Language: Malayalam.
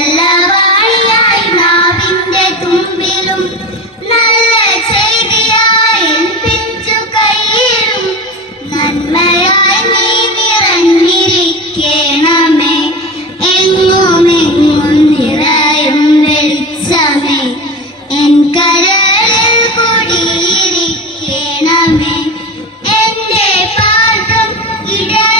നല്ല വാണിയായി നാവിന്റെ തുമ്പിലും നല്ല ചെയ്തിയായി എൻ പിഞ്ചു കയ്യിലും നന്മയായി നീ നിറഞ്ഞിരിക്കണമേ എങ്ങും എങ്ങും നിറയും വെളിച്ചമേ എൻ കരളിൽ കുടിയിരിക്കണമേ എന്റെ പാദം ഇടരാതിരിക്കുവാൻ